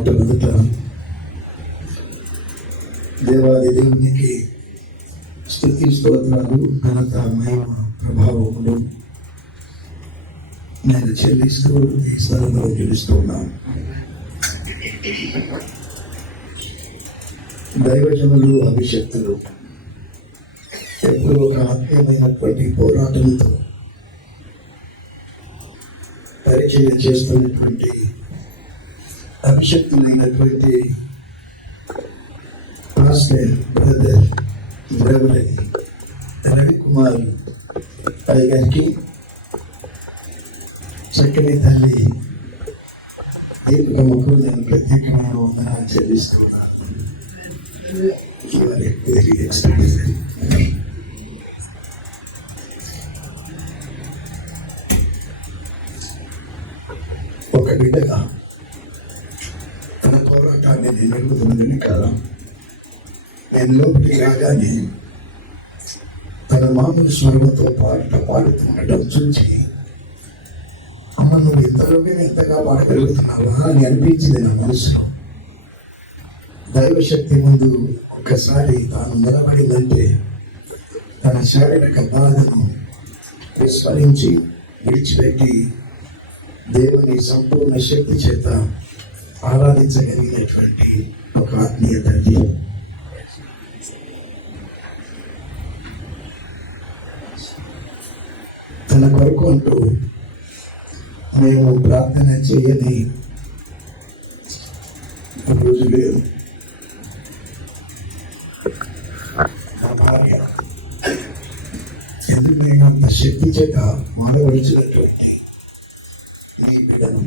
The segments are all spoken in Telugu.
మొట్టమొదట దేవాది దేవునికి స్తుతి స్తోత్రాలు, ఘనత, మహిమ, ప్రభావములు నేను చెల్లిస్తూ ఈ స్థలంలో జీవిస్తూ ఉన్నాను. దైవజనులు, అభిషక్తులు ఎప్పుడూ ఒక ఆత్మీయమైనటువంటి పోరాటంతో పరిచయం చేస్తున్నటువంటి అభిషక్తులైనటువంటి పాస్టర్ బ్రదర్ రెవరెండ్ రవికుమార్ గారికి చక్కని తల్లి దీపకమ్మకు నేను ప్రత్యేకమైన వందనాలు చెల్లిస్తున్నాను. ఒక బిడ్డగా తన పోరాటాన్ని నేను ఎరుగుతున్నదని కదా, నేను లోపలికి రాగానే తన మామూలు స్వరంతో పాడుతుండటం చూసి, అమ్మ నువ్వు ఇంతలోనే ఎంతగా పాడగలుగుతున్నావా అని అనిపించింది నా మనసులో. దైవశక్తి ముందు ఒక్కసారి తాను నిలబడిందంటే తన శారీరక బాధను విస్మరించి విడిచిపెట్టి దేవుని సంపూర్ణ శక్తి చేత ఆరాధించగలిగినటువంటి ఒక ఆత్మీయత. తన కొరకు అంటూ మేము ప్రార్థన చేయని రోజు లేదు. నా భార్య ఎందుకు నేను అంత శక్తి చేత మానవలసినటువంటి ఈ బిడ్డను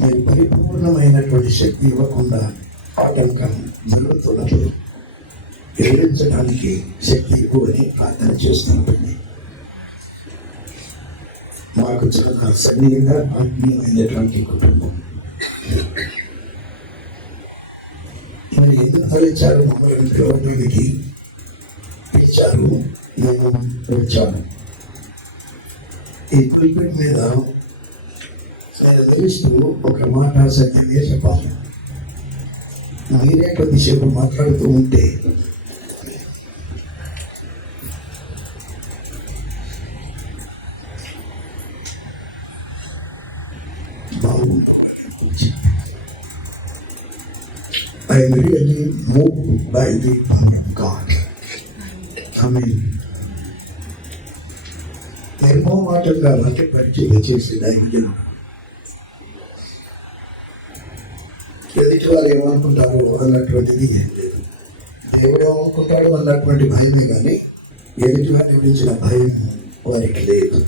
నేను పరిపూర్ణమైనటువంటి శక్తి ఇవ్వకుండా ఆటంకం జరుగుతున్నప్పుడు ఎదిరించడానికి శక్తి ఇవ్వని ప్రార్థన చేస్తున్నప్పుడు మాకు చాలా సన్నిహిత ఆత్మీయమైనటువంటి కుటుంబం. నేను ఎందుకు తరలించారు, మమ్మల్ని పిలవడానికి పిలిచారు, నేను వచ్చాను. ఈ పులిపేట మీద నేను తెలుస్తూ ఒక మాట సత్యంగా చెప్పాలి. మీరే కొద్దిసేపు మాట్లాడుతూ ఉంటే I am really moved by the power of God. Amen. ఎన్నో మాటలుగా వాక్య పరిచయం చేసి దైవజనుడు ఎదుటి వారు ఏమనుకుంటారు అన్నటువంటిది ఏం లేదు. దేవుడు ఏమనుకుంటాడు అన్నటువంటి భయమే కానీ ఎదుటి వారిని గురించిన భయం వారికి లేదు.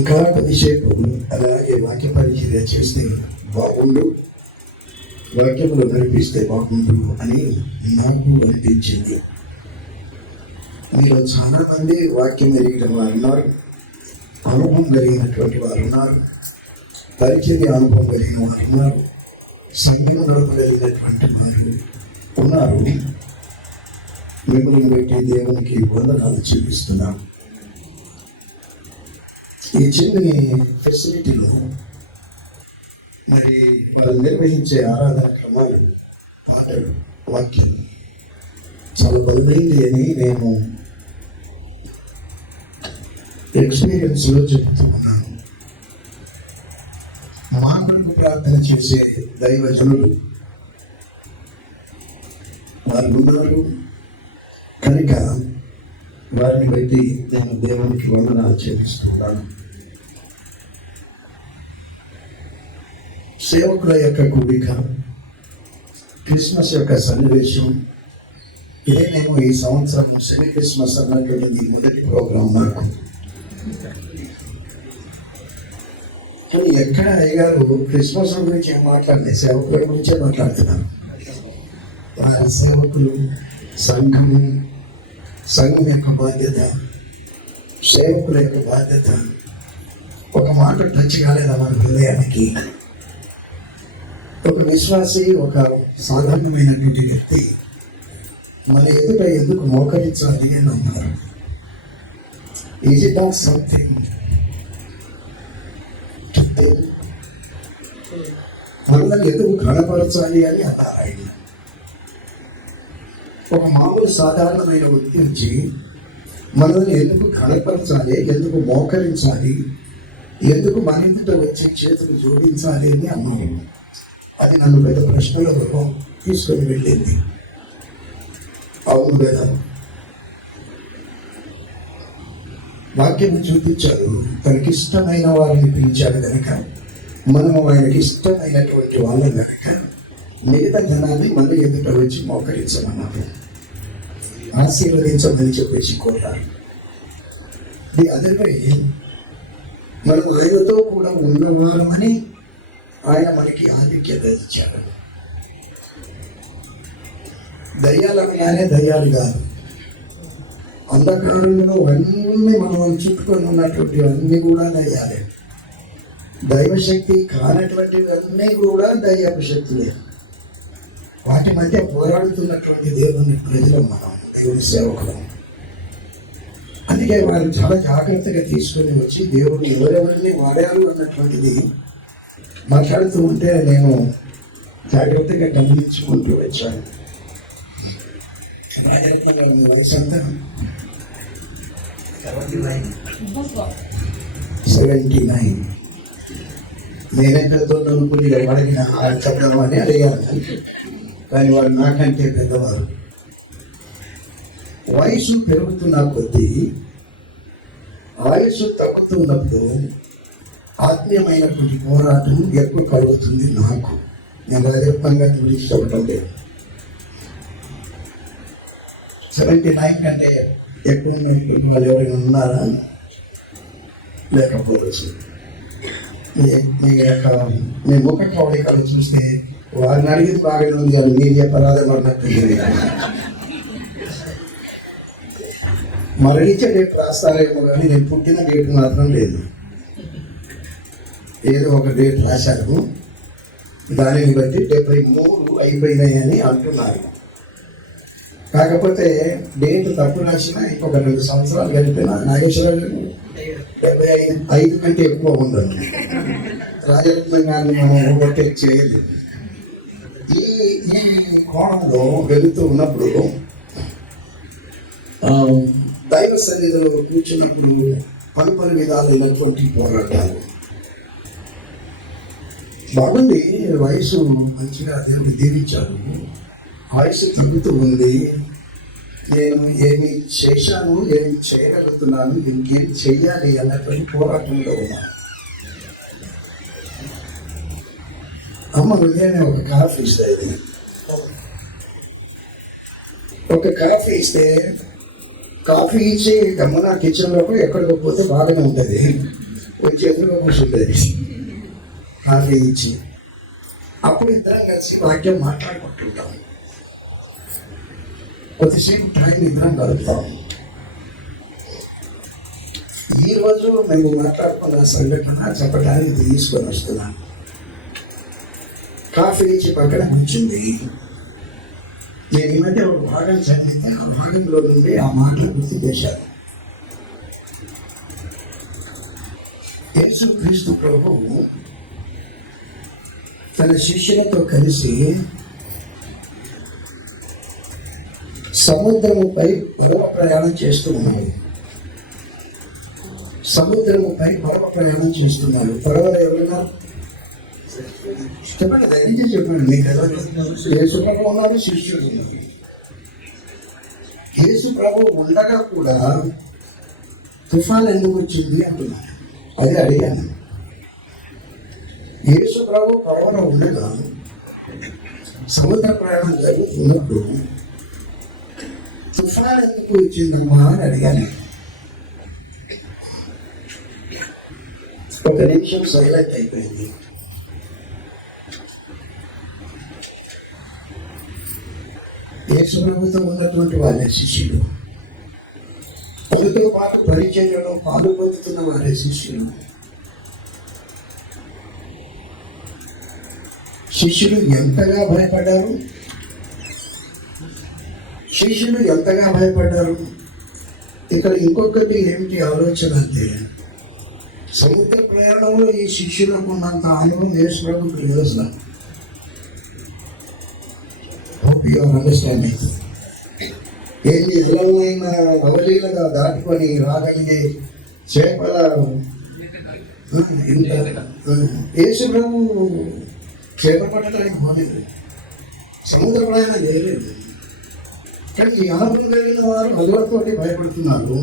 ఇంకా కొద్దిసేపు అలాగే వాక్య పరిచయం చేస్తే బాగుండు, వాక్యములు కనిపిస్తే బాగుండు అని నాకు అనిపించింది. మీరు చాలా మంది వాక్యం ఎరిగిన వారు ఉన్నారు, అనుభవం కలిగినటువంటి వారు ఉన్నారు, పరిచర్య అనుభవం కలిగిన వారు ఉన్నారు, సంగీతం నడపగలిగినటువంటి వారు ఉన్నారు. మిమ్మల్ని బట్టి దేవునికి వందనాలు చూపిస్తున్నాను. ఈ చిన్న ఫెసిలిటీలో మరి వాళ్ళు నిర్వహించే ఆరాధన క్రమాలు, పాటలు, వాక్యం చాలా బదులైంది అని నేను ఎక్స్పీరియన్స్లో చెప్తున్నాను. మా కొరకు ప్రార్థన చేసే దైవజనులు వారు ఉన్నారు కనుక వారిని బట్టి నేను దేవునికి వందనాలు చెల్లిస్తున్నాను. సేవకుల యొక్క కూడిక, క్రిస్మస్ యొక్క సన్నివేశం ఇదేనేమో ఈ సంవత్సరం సెమీ క్రిస్మస్ అన్నటువంటి మొదటి ప్రోగ్రాం నాకు. కానీ ఎక్కడ అయ్యారు క్రిస్మస్ గురించి ఏం మాట్లాడలేదు, సేవకుల గురించే మాట్లాడుతున్నాను. వారి సేవకులు, సంఘము, సంఘం యొక్క బాధ్యత, సేవకుల యొక్క బాధ్యత. ఒక మాట టచ్ కాలేదా మన హృదయానికి? ఒక విశ్వాసి, ఒక సాధారణమైనటువంటి వ్యక్తి మన ఎదుట ఎందుకు మోకరించాలి అని అన్నారు. ఈజ్ ఇట్ నాట్ సంథింగ్ మనల్ని ఎందుకు ఘనపరచాలి అని అన్నారు ఆయన. ఒక మామూలు సాధారణమైన వ్యక్తి నుంచి మనల్ని ఎందుకు ఘనపరచాలి, ఎందుకు మోకరించాలి, ఎందుకు మన ఇంటితో వచ్చి చేతులు జోడించాలి అని అన్నాను. అది నన్ను పెద్ద ప్రశ్నలలో తీసుకొని వెళ్ళింది. అవును కదా, వాక్యం చూపించాడు. తనకిష్టమైన వారిని పిలిచాడు కనుక మనము ఆయనకి ఇష్టమైనటువంటి వాళ్ళం కనుక మిగతా జనాన్ని మళ్ళీ ఎదుట వచ్చి మోకరించమన్నారు, ఆశీర్వదించమని చెప్పేసి కోరారు. అదే మనం ఆయనతో కూడా ఉన్నవారమని ఆయన మనకి ఆధిక్యత ఇచ్చాడు. దయ్యాలనగానే దయ్యాలు కాదు, అంధకారంలో అన్నీ మనం చుట్టుకొని ఉన్నటువంటి అన్నీ కూడా దయ్యాలే. దైవశక్తి కానటువంటివన్నీ కూడా దయ్యపు శక్తులే. వాటి మధ్య పోరాడుతున్నటువంటి దేవుని ప్రజలు మనం, దేవుని సేవకులం. అందుకే వారు చాలా జాగ్రత్తగా తీసుకొని వచ్చి దేవుడిని ఎవరెవరిని వాడారు అన్నటువంటిది మాట్లాడుతూ ఉంటే నేను జాగ్రత్తగా గమనించుకుంటూ వచ్చాను. వయసు అంతా 79. నేనెక్కడితో అనుకుని అడిగిన చెప్పడం అని అడిగాను, కానీ వారు నాకంటే పెద్దవారు. వయసు పెరుగుతున్న కొద్దీ ఆయుష్ తగ్గుతున్నప్పుడు ఆత్మీయమైనటువంటి పోరాటం ఎక్కువ కలుగుతుంది నాకు. నేను అధికంగా గురించి చెప్పడం లేదు. 79 కంటే ఎక్కువ ఉన్నటువంటి వాళ్ళు ఎవరైనా ఉన్నారా? లేకపోవచ్చు. మీ ముఖ కవళికలు చూస్తే వారిని అడిగింది బాగానే ఉంది కానీ మీరు అపరాధం అన్నట్టు. మరణించే డేట్ రాస్తారేమో కానీ నేను పుట్టిన డేట్ మాత్రం లేదు. ఏదో ఒక డేట్ రాశారు, దానిని బట్టి 73 అయిపోయినాయని అంటున్నారు. కాకపోతే డేట్ తప్పు రాసినా ఇంకొక 2 సంవత్సరాలు కలిపినా నాగేశ్వరరావు 75 కంటే ఎక్కువ ఉండదు. రాజరత్నం గారిని మనం ఓవర్టేక్ చేయలేదు. ఈ కోణంలో వెళుతూ ఉన్నప్పుడు దైవ సన్నిధిలో కూర్చున్నప్పుడు పలు విధాలైనటువంటి పోరాటాలు. బాగుంది, వయసు మంచిగా దేవుడు దీవించాడు, వయసు తగ్గుతూ ఉంది. నేను ఏమి చేశాను, ఏమి చేయగలుగుతున్నాను, ఇంకేం చెయ్యాలి అన్నటువంటి పోరాటంలో ఉన్నాను. అమ్మ ఉదయాన్నే ఒక కాఫీ ఇస్తే కాఫీ ఇచ్చి గమ్మున కిచెన్లోకి ఎక్కడికి పోతే బాగానే ఉంటుంది, వచ్చి ఎదురుగా కూర్చుంటుంది. కాఫీ ఇచ్చి అప్పుడు ఇద్దరం కలిసి వాక్యం మాట్లాడుకుంటుంటాం. కొద్దిసేపు టైం ఇద్దరం గడుపుతాం. ఈరోజు మేము మాట్లాడుకున్న సంఘటన చెప్పడానికి తీసుకొని వస్తున్నాను. కాఫీ ఇచ్చి పక్కన కూర్చుంది. నేను ఈ మధ్య ఒక భాగం చదివితే ఆ భాగంలో నుండి ఆ మాటలు గుర్తు చేశాను. యేసుక్రీస్తు ప్రభువు తన శిష్యులతో కలిసి సముద్రముపై పడవ ప్రయాణం చేస్తూ ఉన్నాడు. పడవలో ఎవరున్నారు చెప్పండి, దయచేసి చెప్పండి. మీకు యేసు ప్రభు ఉన్నారు, శిష్యుడు ఉన్నారు. యేసు ప్రభు ఉండగా కూడా తుఫాన్ ఎందుకు వచ్చింది అంటున్నాను. అదే అడిగాను. యేసు ప్రభు పడవలో ఉండగా సముద్ర ప్రయాణం జరుగుతున్నప్పుడు తుఫాన్ ఎందుకు వచ్చిందమ్మా అని అడిగాను. ఒక నిమిషం సైలెంట్ అయిపోయింది. యేసు ప్రభుతో ఉన్నటువంటి వాళ్ళ శిష్యులు, అందుతో పాటు పరిచర్యలో పాల్గొంటున్న వారి శిష్యులు. శిష్యులు ఎంతగా భయపడ్డారు. ఇక్కడ ఇంకొకటి ఏమిటి ఆలోచన అంటే, సముద్ర ప్రయాణం గ్రంథంలో ఈ శిష్యులకు ఉన్నంత అనుభవం యేసు ప్రభువుకి లేదు అసలు. Hope you are understanding. ఎన్ని ఇళ్ళైనా అవలీలగా దాటుకొని రాగలిగే చేపల యేసు ప్రభు చేప పట్టడానికి పోలేదు, సముద్ర ప్రయాణం చేయలేదు. కానీ ఈ అనుభవం కలిగిన వారు నదులతోటి భయపడుతున్నారు.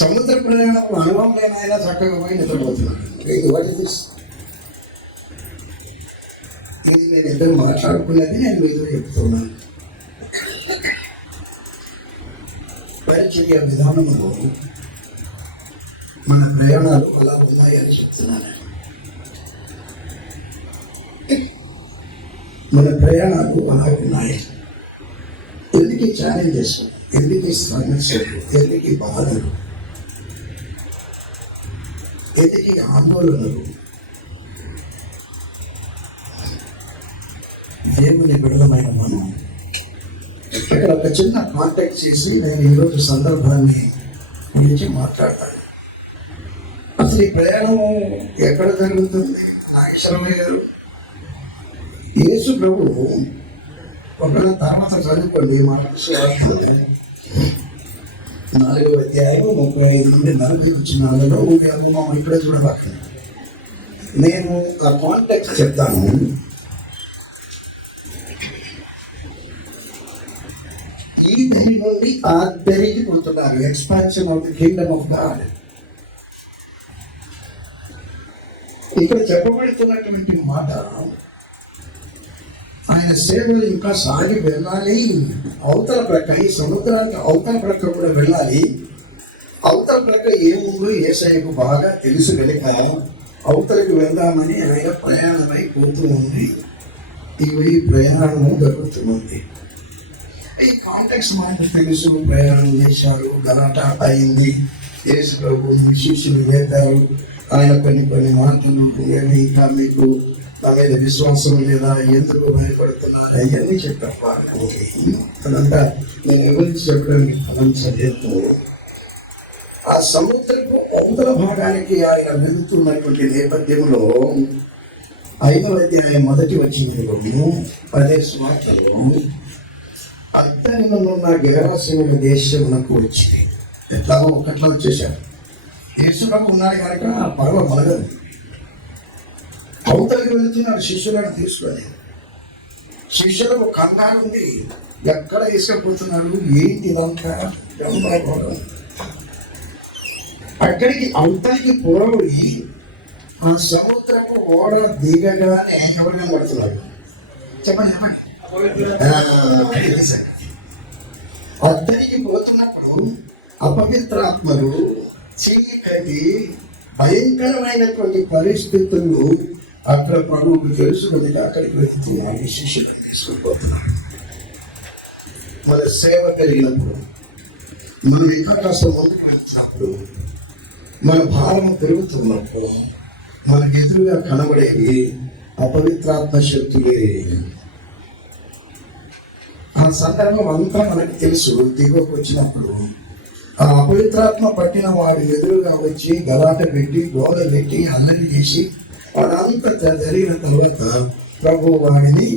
సముద్ర ప్రయాణం అనుభవం లేనైనా చక్కగా పోయి నిద్రపోతున్నారు. నేను ఇద్దరు మాట్లాడుకున్నది నేను మీతో చెప్తున్నాను. పరిచర్య విధానంలో మన ప్రయాణాలు అలా ఉన్నాయని చెప్తున్నాను. మన ప్రయాణాలు అలా ఉన్నాయి. ఎందుకు ఛాలెంజెస్, ఎందుకు సమస్యలు, ఎందుకు బాధలు, ఎందుకు ఆందోళనలు? దేవుని బిడ్డలమైన మనం ఇక్కడ ఒక చిన్న కాంటాక్ట్ చేసి నేను ఈరోజు సందర్భాన్ని గురించి మాట్లాడతాను. అసలు ఈ ప్రయాణం ఎక్కడ జరుగుతుంది? నాగేశ్వరయ్య గారు యేసు ప్రభు ఒక తర్వాత చదువుకోండి. మా 4వ అధ్యాయం 35 నుండి 40 వచ్చినాలలో అనుభవం ఇక్కడే చూడవచ్చు. నేను ఆ కాంటాక్ట్ చెప్తాను. ఈ దీని నుండి ఆ పెరిగిపోతున్నారు. Expansion of the Kingdom of God. ఇక్కడ చెప్పబడుతున్నటువంటి మాట, ఆయన సేవలు ఇంకా సాగి వెళ్ళాలి. అవతల ప్రక్క, ఈ సముద్రానికి అవతల ప్రక్క కూడా వెళ్ళాలి. అవతల ప్రక్క ఏముందో యేసయ్యకు బాగా తెలుసు కనుక అవతలకు వెళ్దామని ఆయన ప్రయాణమై పోతూ ఉంది. ఈ ప్రయాణము జరుగుతుంది. ఈ కాంటాక్ట్స్ మనకు తెలుసు. ప్రయాణం చేశారు, గలాట అయింది, యేసు ప్రభు శిష్యులు చేద్దారు. ఆయన కొన్ని మాటలు, ఇంకా మీకు నా మీద విశ్వాసం లేదా, ఎందుకు భయపడుతున్నారు, అవన్నీ చెప్పారు. అదంతా నేను గురించి చెప్పడానికి ఫలం చదివేస్తూ ఆ సముద్రపు అవతల భాగానికి ఆయన వెళుతున్నటువంటి నేపథ్యంలో 5వ అధ్యాయం 1 వచనంలో 10 వాక్యంలో అద్దరినున్న గెరాసీనుల దేశమునకు వచ్చింది. ఎట్లాగో ఒకట్లో వచ్చేసారు. యేసుప్రభు ఉన్నాడు కనుక ఆ పర్వ మలగదు. అవతలికి వెళ్తున్నారు శిష్యులను తీసుకొని. శిష్యులకు కంగారు ఉంది, ఎక్కడ తీసుకుపోతున్నారు, ఏంటి ఇదంతా గందరగోళం. అక్కడికి అవతలికి పోయి ఆ సముద్రపు ఓడ దిగగానే ఎవరైనా పడుతున్నారు. చెప్పండి అద్దరికి పోతున్నప్పుడు అపవిత్రాత్మలు చీకటి భయంకరమైనటువంటి పరిస్థితులు అక్కడ ప్రభువుకు తెలుసుకుని అక్కడికి వెళ్తున్నాడు. శిష్యులు తీసుకుపోతున్నాడు. మన సేవ కలిగినప్పుడు, మనం ఇంకా కాస్త ముందుకు వెళ్తున్నప్పుడు, మన భారం పెరుగుతున్నప్పుడు మనకు ఎదురుగా కనబడేవి అపవిత్రాత్మ శక్తులే. ఆ సందర్భం అంతా మనకు తెలుసు. దిగువకు వచ్చినప్పుడు ఆ అపవిత్రాత్మ పట్టిన వాడు ఎదురుగా వచ్చి గలాట పెట్టి, గోడ పెట్టి, అల్లరి చేసి వాడంతా జరిగిన తర్వాత ప్రభు వాడిని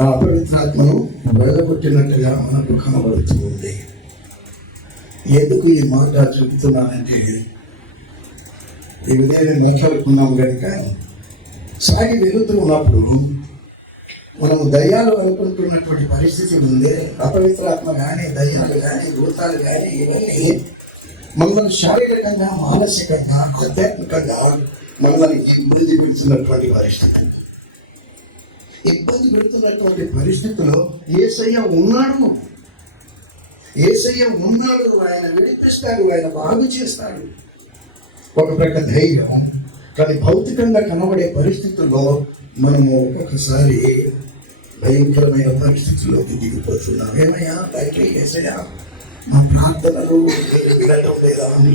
ఆ అపవిత్రాత్మను వెళ్ళగొట్టినట్టుగా మనకు కనబడుతుంది. ఎందుకు ఈ మాట చెబుతున్నానంటే, ఈ ఉదయం మాట్లాడుకున్నాం కనుక సాగి వెళుతూ ఉన్నప్పుడు మనం దయ్యాలు అనుకుంటున్నటువంటి పరిస్థితి ఉంది. అపవిత్రాత్మ కానీ, దయ్యాలు కానీ, భూతాలు కానీ, ఇవన్నీ మనల్ని శారీరకంగా, మానసికంగా, ఆధ్యాత్మికంగా మనల్ని ఇబ్బంది పెడుతున్నటువంటి పరిస్థితి. ఇబ్బంది పెడుతున్నటువంటి పరిస్థితిలో యేసయ్య ఉన్నాడు. యేసయ్య ఉన్నాడు. ఆయన విడిపిస్తాడు, ఆయన బాగు చేస్తాడు. ఒక ప్రక్క ధైర్యం. కానీ భౌతికంగా కనబడే పరిస్థితుల్లో మనము ఒక్కొక్కసారి భయంకరమైన పరిస్థితుల్లోకి దిగిపోతున్నాం. ఏమయ్యా పైకి యేసయ్యా మా ప్రార్థనలు వినడం లేదా అని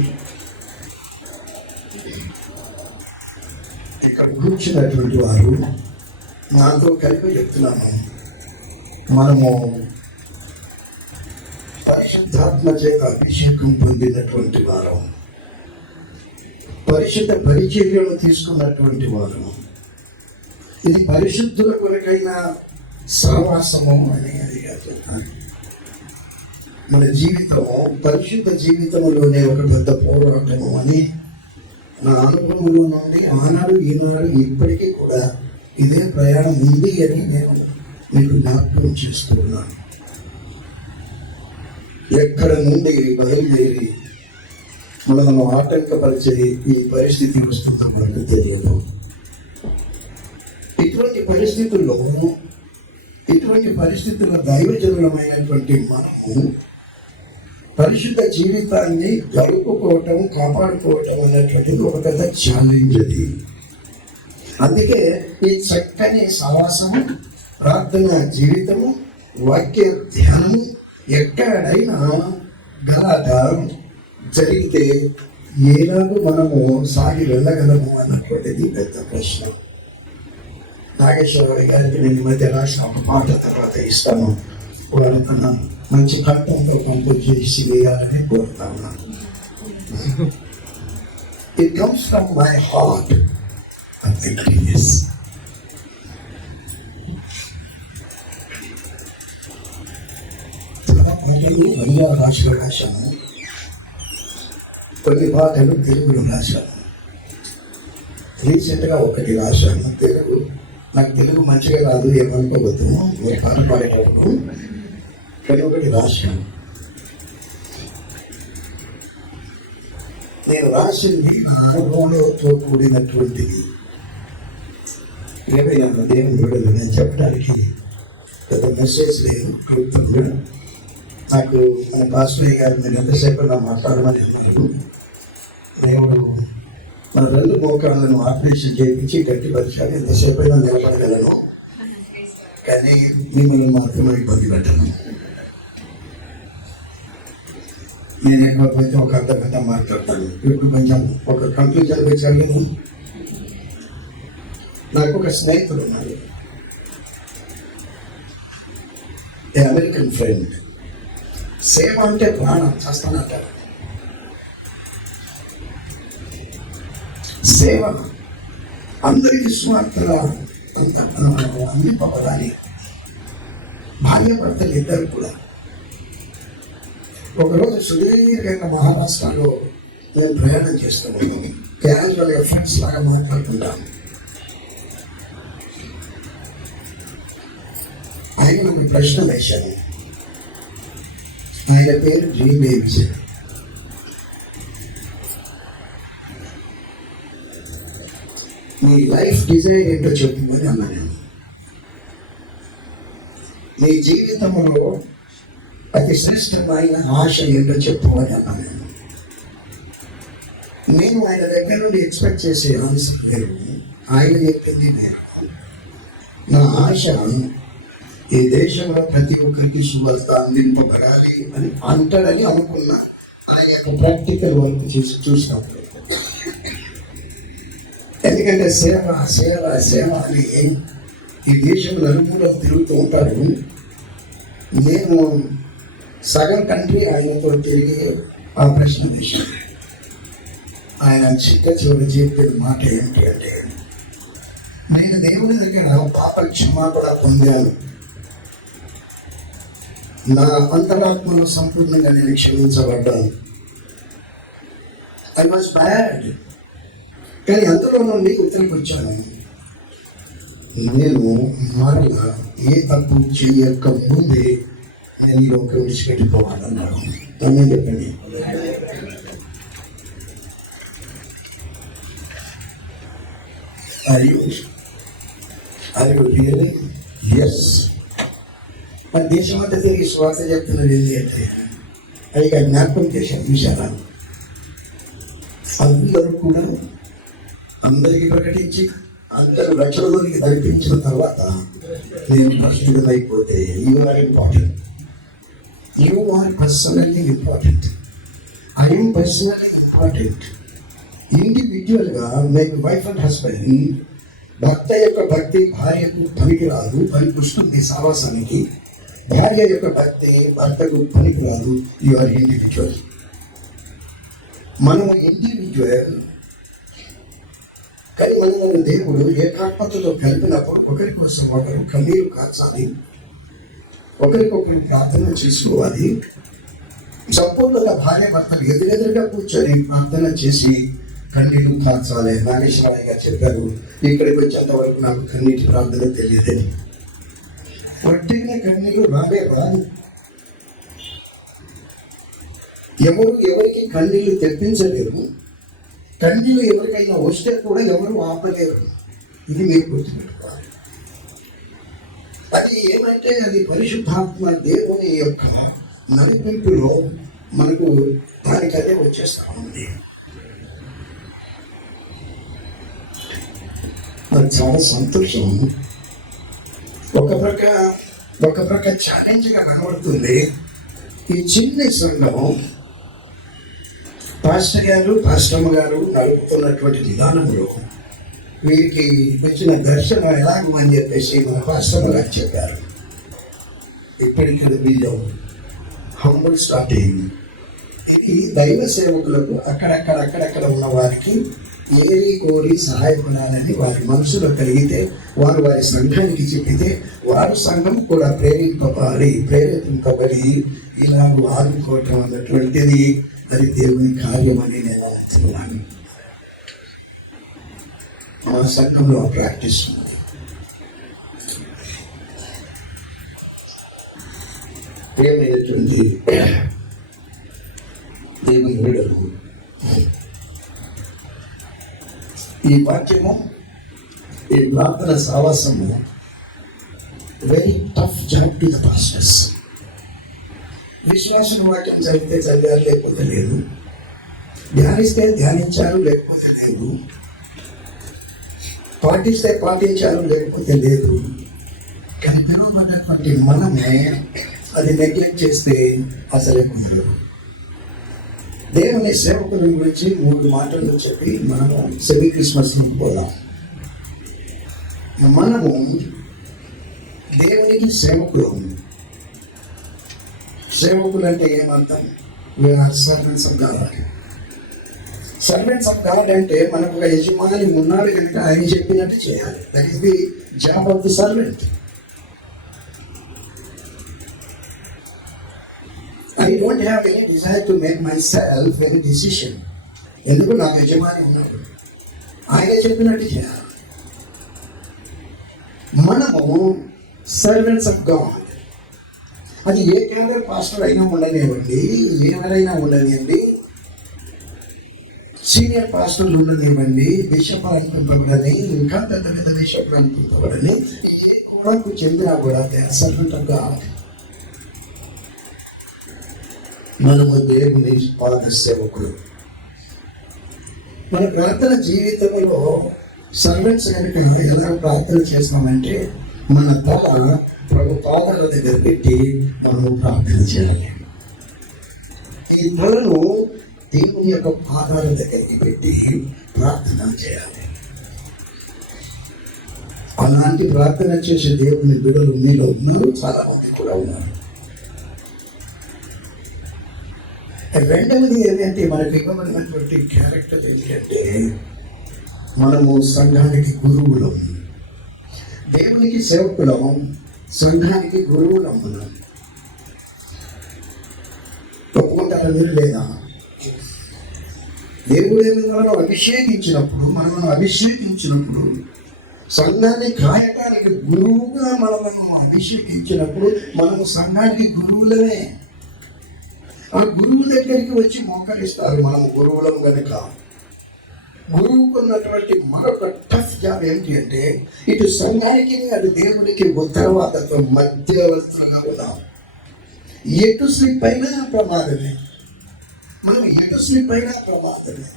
ఇక్కడ కూర్చున్నటువంటి వారు నాతో కలిపి చెప్తున్నాము. మనము పరిశుద్ధాత్మ చేత అభిషేకం పొందినటువంటి వారు, పరిశుద్ధ పరిచర్యను తీసుకున్నటువంటి వారు. ఇది పరిశుద్ధుల కొరకైన సహవాసము అని అది మన జీవితము పరిశుద్ధ జీవితంలోనే ఒక పెద్ద పోరాటము అని నా అనుభవంలో నుండి ఆనాడు ఈనాడు ఇప్పటికీ కూడా ఇదే ప్రయాణం ఉంది అని నేను మీకు జ్ఞాపకం చేస్తున్నాను. ఎక్కడ నుండి బయలుదేరి మనము ఆటంకపరిచే ఈ పరిస్థితి వస్తుందో మనకు తెలియదు. ఇటువంటి పరిస్థితుల్లో దైవజనులమైనటువంటి మనము పరిశుద్ధ జీవితాన్ని గడుపుకోవటం, కాపాడుకోవటం అనేటువంటిది ఒక పెద్ద ఛాలెంజ్. అది అందుకే ఈ చక్కని సమాసము, ప్రార్థన జీవితము, వాక్య ధ్యానము ఎక్కడైనా గలాట జరిగితే ఏనాడు మనము సాగి వెళ్ళగలము అన్నటువంటిది పెద్ద ప్రశ్న. నాగేశ్వరరావు గారికి నేను మధ్య రాసిన ఒక పాట తర్వాత ఇస్తాను. వారు తన మంచి కంఠంతో కంపోజ్ చేసి వేయాలని కోరుతా ఉన్నాను. It comes from my heart. అన్ని భాషలో రాశాను, కొన్ని పాటలు తెలుగులో రాశాను. రీసెంట్గా ఒకటి రాశాను తెలుగు. నాకు తెలుగు మంచిగా రాదు, ఏమనుకోవద్దు, నేను పాట పాడేటప్పుడు. కానీ ఒకటి రాశాను. నేను రాసింది నా అనుభవంతో కూడినటువంటిది. ఏమైనా దేవుని విడుదల నేను చెప్పడానికి పెద్ద మెసేజ్ లేదు, కృతజ్ఞుడు. నాకు మన పాస్టర్ గారు మీరు ఎంతసేపు నా మాట్లాడమని అన్నారు. దేవుడు మన రెండు మోకాళ్ళను ఆపరేషన్ చేయించి గట్టిపరిచాలి. ఎంతసేపు అయినా నిలబడగలను, కానీ మిమ్మల్ని మాత్రమే ఇబ్బంది పెట్టను. నేను ఎక్కడికైతే ఒక అర్ధగంట మాట్లాడతాను. ఇప్పుడు కొంచెం ఒక కంక్లూజన్ వచ్చాను. నాకు ఒక స్నేహితుడు ఉన్నాడు, అమెరికన్ ఫ్రెండ్. సేవ అంటే ప్రాణం, చేస్తానంటారు. సేవ అందరికీ స్వార్థగా అందింపబడాలి. భార్యాభర్తలు ఇద్దరు కూడా. ఒకరోజు సుదీర్ఘంగా మహారాష్ట్రలో నేను ప్రయాణం చేస్తున్నాను. క్యాజువల్గా ఫ్రెండ్స్ లాగా మాట్లాడుతుంటాను. ఆయన నాకు ప్రశ్న వేశాను. ఆయన పేరు జీవేజ్. మీ లైఫ్ డిజైన్ ఏంటో చెప్తుందని అన్నా నేను. మీ జీవితంలో అతి శ్రేష్టమైన ఆశ ఏంటో చెప్పుకోవాలి అన్నా నేను. నేను ఆయన దగ్గర నుండి ఎక్స్పెక్ట్ చేసే ఆన్సర్ వేరు, ఆయన చెప్పింది వేరు. నా ఆశ ఈ దేశంలో ప్రతి ఒక్కరికి సువార్త అందింపబడాలి అని అంటాడని అనుకున్నా. ఆయన యొక్క ప్రాక్టికల్ వర్క్ చేసి చూసినప్పుడు, ఎందుకంటే సేవ సేవ సేవ అని ఈ దేశంలో నలుమూలలో తిరుగుతూ ఉంటాడు. నేను సగం కంట్రీ ఆయనతో తిరిగి ఆ ప్రశ్న వేశాను. ఆయన చిట్ట చివరి చెప్పిన మాట ఏమిటి అంటే, నేను దేవుని దగ్గర పాప క్షమాపణ పొందాను, నా అంతరాత్మను సంపూర్ణంగా నేను క్షమించబడ్డాను. I was bad. కానీ అందులో నుండి ఉత్తరికి వచ్చాను. నేను మరలా ఏ తప్పు చేయక ముందే నేను ఈ లోకం విడిచిపెట్టిపోవాలన్నాను. అన్నీ చెప్పండి. ఎస్, మన దేశం అంతా తిరిగి శ్వాస చెప్తున్నది ఏంటి అంటే, అది జ్ఞాపకం చేశాను. చూశాను, అందరూ కూడా అందరికి ప్రకటించి అందరూ లక్షలలోనికి నడిపించిన తర్వాత నేను పరిస్థితి అయిపోతే you are important, you are personally important, I'm personally important. ఇండివిజువల్గా మీకు వైఫ్ అండ్ హస్బెండ్, భర్త యొక్క భక్తి భార్యకు పనికిరాదు, పనికొస్తుంది సావాసానికి. భార్య యొక్క భక్తి భర్తకు పనికిరాదు. You are individual. మనము ఇండివిజువల్, కానీ మనల్ని దేవుడు ఏకాత్మతతో కలిపినప్పుడు ఒకరి కోసం ఒకరు కన్నీరు కార్చాలి, ఒకరికొకరు ప్రార్థన చేసుకోవాలి. సంపూర్ణంగా భార్య భర్తలు ఎదురెదురుగా కూర్చొని ప్రార్థన చేసి కన్నీరు కార్చాలి. నాగేశ్వరరావు గారు చెప్పారు, ఇక్కడికి వచ్చేంత వరకు నాకు కన్నీటి ప్రార్థన తెలియదని. వట్టిగా కన్నీరు రాదు. ఎవరు ఎవరికి కన్నీళ్లు తెప్పించలేరు, కన్నీళ్ళు ఎవరికైనా వస్తే కూడా ఎవరు ఆపలేరు. ఇది మీరు గుర్తుపెట్టుకోవాలి. అది ఏమంటే అది పరిశుద్ధాత్మ దేవుని యొక్క నడిపింపులో మనకు దానికదే వచ్చేస్తా ఉంది. అది చాలా సంతోషం. ఒక ప్రక్క ఛాలెంజ్గా కనబడుతుంది. ఈ చిన్న సంఘం పాస్టర్ గారు పాస్టమ్మ గారు నడుపుతున్నటువంటి విధానంలో వీరికి వచ్చిన దర్శనం ఎలాగో అని చెప్పేసి మన పాస్టమ్మ గారు చెప్పారు. ఇప్పటికీ వీళ్ళు హంబుల్ స్టార్టింగ్. ఇది దైవ సేవకులకు అక్కడక్కడ ఉన్న వారికి ఏరి కోరి సహాయపడాలని వారి మనసులో కలిగితే వారు వారి సంఘానికి చెప్పితే వారి సంఘం కూడా ప్రేరేపింపబడి ఇలాగ ఆదుకోవటం అన్నటువంటిది అది దేవుని కార్యం అని నేను అంటున్నాను. మా సంఘంలో ప్రాక్టీస్ ఉంది. ప్రియమైనటువంటి దేవుని బిడ్డలు, ఈ వాక్యము, ఈ ప్రార్థన సావాసము very tough job to the pastors. విశ్వాసం వాక్యం చదివితే చదివారు, లేకపోతే లేదు. ధ్యానిస్తే ధ్యానించారు, లేకపోతే లేదు. పాటిస్తే పాటించారు, లేకపోతే లేదు. కానీ పిలువబడినటువంటి మనమే అది నెగ్లెక్ట్ చేస్తే అసలే ఉండదు. దేవుని సేవకుల గురించి 3 మాటలు చెప్పి మనము సెమీ క్రిస్మస్ పోదాం. మనము దేవునికి సేవకులు అంటే ఏమర్థం? Servants of God. Servants of God అంటే మనకు ఒక యజమాని ఉన్నాడు కనుక ఆయన చెప్పినట్టు చేయాలి. That is the job of the servant. I don't have any desire to make myself any decision. ఎందుకు నాకు యజమాని ఉన్నాడు, ఆయన చెప్పినట్టు చేయాలి. మనము సర్వెంట్స్ ఆఫ్ గాడ్. అది ఏ క్యాడర్ పాస్టర్ అయినా ఉండనివ్వండి, ఎవరైనా ఉండనివ్వండి, సీనియర్ పాస్టర్లు ఉండనివ్వండి, బిషప్ అనుకుంటామని, ఇంకా పెద్ద పెద్ద బిషప్లు అనుకుంటామని, ఏ కులాకు చెందినా కూడా సర్వెంట్ ఆఫ్ గాడ్. మనము దేవుని పాద సేవకులు. మన ప్రార్థన జీవితంలో సర్వెంట్స్ కనుక ఎలా ప్రార్థన చేస్తామంటే మన తల ప్రభు పాదాల దగ్గర పెట్టి మనము ప్రార్థన చేయాలి. ఈ తలను దేవుని యొక్క పాదాల దగ్గరికి పెట్టి ప్రార్థన చేయాలి. అలాంటి ప్రార్థన చేసే దేవుని బిడ్డలు మీలో ఉన్నారు, చాలా మంది కూడా ఉన్నారు. రెండవది ఏంటంటే మనకు ఇవ్వబడినటువంటి క్యారెక్టర్ ఏంటంటే మనము సంఘానికి గురువులం, దేవునికి సేవకులం, సంఘానికి గురువులం. మనం ఒప్పుకుంటారా లేదా? దేవుడు మనను అభిషేకించినప్పుడు సంఘాన్ని కాయటానికి గురువుగా మనము అభిషేకించినప్పుడు మనము సంఘానికి గురువులమే. ఆ గురువు దగ్గరికి వచ్చి మోకరిస్తారు. మనము గురువులం కనుక గురువుకు ఉన్నటువంటి మరొక టఫ్ జాబ్ ఏంటి అంటే ఇటు సంఘానికి అటు దేవుడికి ఉత్తరవాదతో మధ్యవర్తంగా ఉన్నాం. ఎటు స్లిప్ అయినా ప్రమాదమే. మనం ఎటు స్లిప్ అయినా ప్రమాదమే.